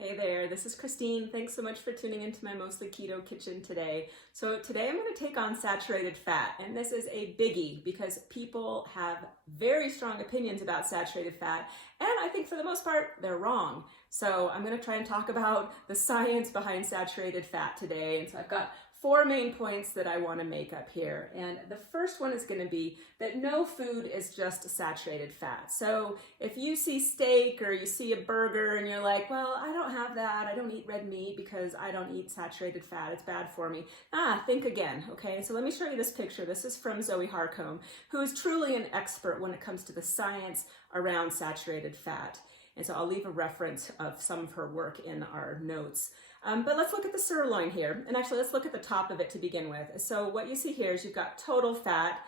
Hey there, this is Christine. Thanks so much for tuning into my Mostly Keto Kitchen today. So today I'm going to take on saturated fat, and this is a biggie because people have very strong opinions about saturated fat, and I think for the most part they're wrong. So I'm going to try and talk about the science behind saturated fat today, and so I've got 4 main points that I want to make up here. And the first one is going to be that no food is just saturated fat. So if you see steak or you see a burger and you're like, well, I don't have that, I don't eat red meat because I don't eat saturated fat, it's bad for me. Think again, okay? So let me show you this picture. This is from Zoe Harcombe, who is truly an expert when it comes to the science around saturated fat. And so I'll leave a reference of some of her work in our notes. But let's look at the sirloin here. And actually, let's look at the top of it to begin with. So what you see here is you've got total fat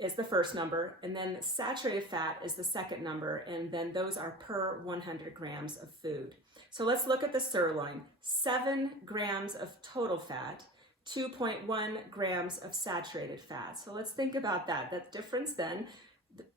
is the first number, and then saturated fat is the second number, and then those are per 100 grams of food. So let's look at the sirloin. 7 grams of total fat, 2.1 grams of saturated fat. So let's think about that. That difference then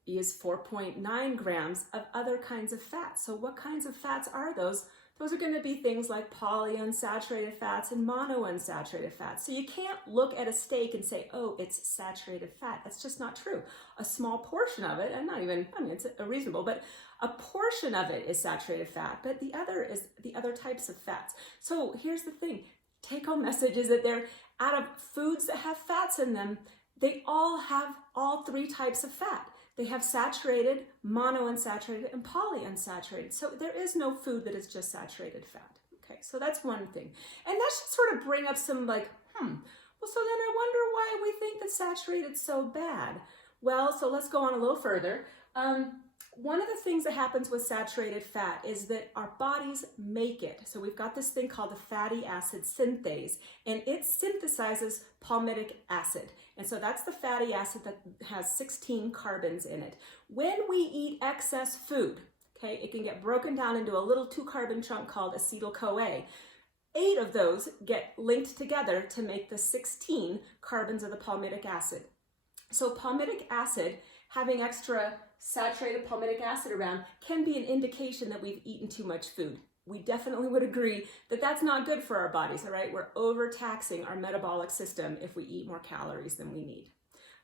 is 4.9 grams of other kinds of fats. So what kinds of fats are those? Those are going to be things like polyunsaturated fats and monounsaturated fats. So you can't look at a steak and say, oh, it's saturated fat. That's just not true. A small portion of it, and not even, it's reasonable, but a portion of it is saturated fat, but the other is the other types of fats. So here's the thing. Take-home message is that they're out of foods that have fats in them, they all have all 3 types of fat. They have saturated, monounsaturated, and polyunsaturated. So there is no food that is just saturated fat. Okay, so that's one thing. And that should sort of bring up some well, so then I wonder why we think that saturated's so bad. Well, so let's go on a little further. One of the things that happens with saturated fat is that our bodies make it. So we've got this thing called the fatty acid synthase, and it synthesizes palmitic acid. And so that's the fatty acid that has 16 carbons in it. When we eat excess food, okay, it can get broken down into a little 2-carbon chunk called acetyl-CoA. 8 of those get linked together to make the 16 carbons of the palmitic acid. So palmitic acid, having extra saturated palmitic acid around, can be an indication that we've eaten too much food. We definitely would agree that that's not good for our bodies, all right? We're overtaxing our metabolic system if we eat more calories than we need.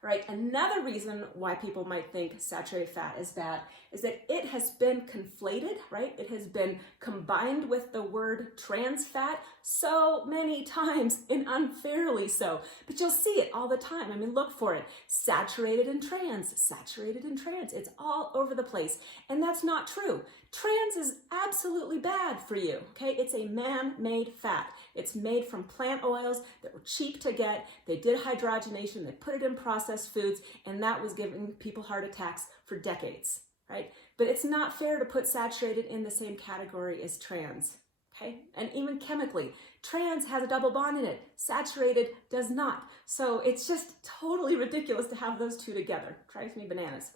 All right, another reason why people might think saturated fat is bad is that it has been conflated, right? It has been combined with the word trans fat so many times, and unfairly so. But you'll see it all the time. Look for it. Saturated and trans, saturated and trans. It's all over the place. And that's not true. Trans is absolutely bad for you, okay? It's a man-made fat. It's made from plant oils that were cheap to get. They did hydrogenation, they put it in processed foods, and that was giving people heart attacks for decades, right? But it's not fair to put saturated in the same category as trans, okay? And even chemically, trans has a double bond in it. Saturated does not. So it's just totally ridiculous to have those two together. Drives me bananas.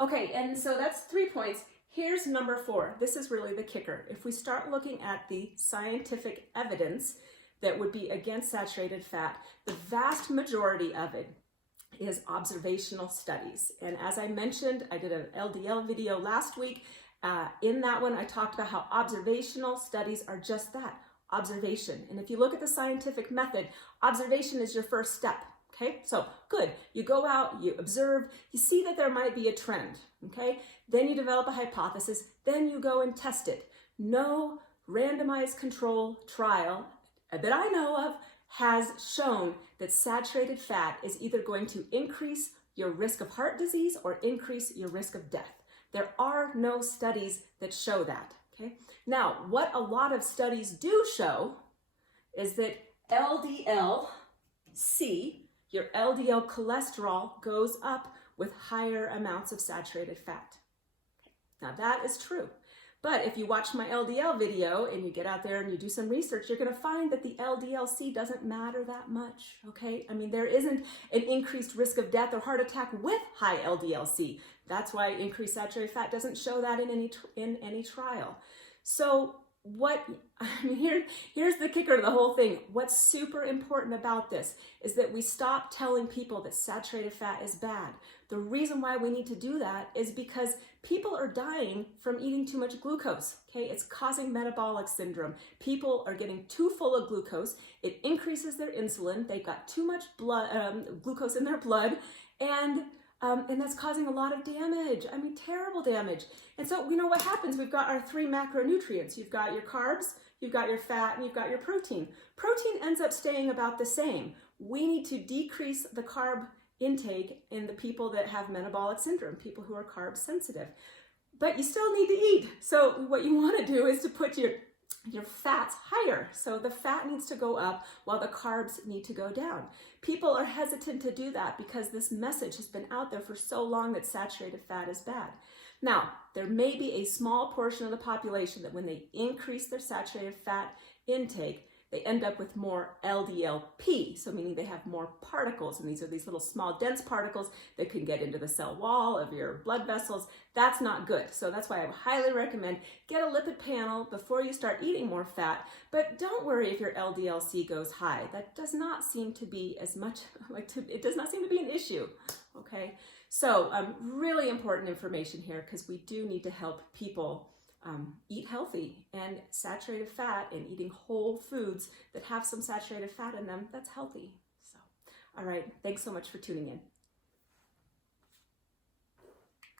Okay, and so that's 3 points. Here's number 4. This is really the kicker. If we start looking at the scientific evidence that would be against saturated fat, the vast majority of it is observational studies. And as I mentioned, I did an LDL video last week. In that one, I talked about how observational studies are just that, observation. And if you look at the scientific method, observation is your first step. Okay, so good. You go out, you observe, you see that there might be a trend. Okay, then you develop a hypothesis, then you go and test it. No randomized control trial that I know of has shown that saturated fat is either going to increase your risk of heart disease or increase your risk of death. There are no studies that show that. Okay, now what a lot of studies do show is that LDL-C, your LDL cholesterol, goes up with higher amounts of saturated fat. Okay. Now that is true. But if you watch my LDL video and you get out there and you do some research, you're going to find that the LDL-C doesn't matter that much, okay? There isn't an increased risk of death or heart attack with high LDL-C. That's why increased saturated fat doesn't show that in any trial. So here's the kicker to the whole thing. What's super important about this is that we stop telling people that saturated fat is bad. The reason why we need to do that is because people are dying from eating too much glucose, okay? It's causing metabolic syndrome. People are getting too full of glucose. It increases their insulin. They've got too much glucose in their blood, and that's causing a lot of damage. I mean, terrible damage. And so, what happens? We've got our 3 macronutrients. You've got your carbs, you've got your fat, and you've got your protein. Protein ends up staying about the same. We need to decrease the carb intake in the people that have metabolic syndrome, people who are carb sensitive. But you still need to eat. So what you want to do is to put your fats higher. So the fat needs to go up while the carbs need to go down. People are hesitant to do that because this message has been out there for so long that saturated fat is bad. Now, there may be a small portion of the population that when they increase their saturated fat intake, they end up with more LDLP, so meaning they have more particles, and these are these little small dense particles that can get into the cell wall of your blood vessels. That's not good. So that's why I would highly recommend get a lipid panel before you start eating more fat, but don't worry if your LDLC goes high. That does not seem to be as much, it does not seem to be an issue, okay? So really important information here because we do need to help people eat healthy, and saturated fat and eating whole foods that have some saturated fat in them, that's healthy. So, all right, thanks so much for tuning in.